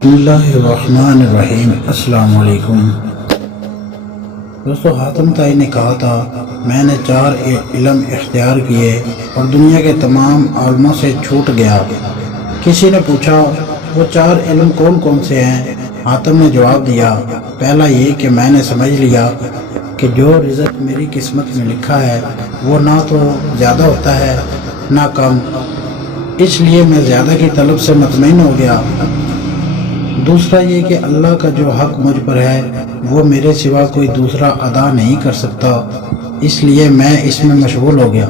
بسم اللہ الرحمن الرحیم۔ السلام علیکم دوستو، حاتم طائی نے کہا تھا میں نے 4 علم اختیار کیے اور دنیا کے تمام عالموں سے چھوٹ گیا۔ کسی نے پوچھا وہ 4 علم کون کون سے ہیں؟ حاتم نے جواب دیا، پہلا یہ کہ میں نے سمجھ لیا کہ جو رزق میری قسمت میں لکھا ہے وہ نہ تو زیادہ ہوتا ہے نہ کم، اس لیے میں زیادہ کی طلب سے مطمئن ہو گیا۔ دوسرا یہ کہ اللہ کا جو حق مجھ پر ہے وہ میرے سوا کوئی دوسرا ادا نہیں کر سکتا، اس لیے میں اس میں مشغول ہو گیا۔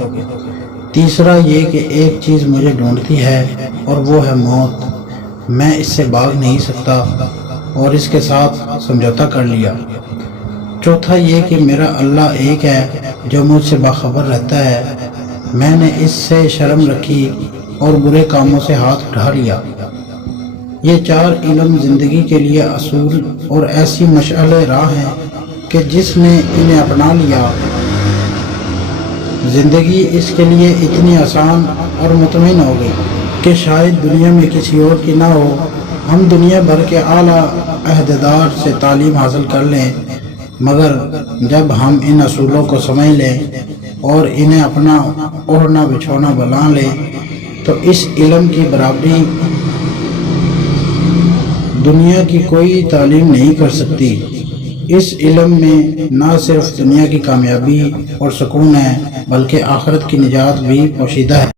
تیسرا یہ کہ ایک چیز مجھے ڈھونڈتی ہے اور وہ ہے موت، میں اس سے بھاگ نہیں سکتا اور اس کے ساتھ سمجھوتہ کر لیا۔ چوتھا یہ کہ میرا اللہ ایک ہے جو مجھ سے باخبر رہتا ہے، میں نے اس سے شرم رکھی اور برے کاموں سے ہاتھ اٹھا لیا۔ یہ 4 علم زندگی کے لیے اصول اور ایسی مشعل راہ ہیں کہ جس نے انہیں اپنا لیا زندگی اس کے لیے اتنی آسان اور مطمئن ہو گئی کہ شاید دنیا میں کسی اور کی نہ ہو۔ ہم دنیا بھر کے اعلیٰ عہدیدار سے تعلیم حاصل کر لیں، مگر جب ہم ان اصولوں کو سمجھ لیں اور انہیں اپنا اوڑھنا بچھونا بنا لیں تو اس علم کی برابری دنیا کی کوئی تعلیم نہیں کر سکتی۔ اس علم میں نہ صرف دنیا کی کامیابی اور سکون ہے بلکہ آخرت کی نجات بھی پوشیدہ ہے۔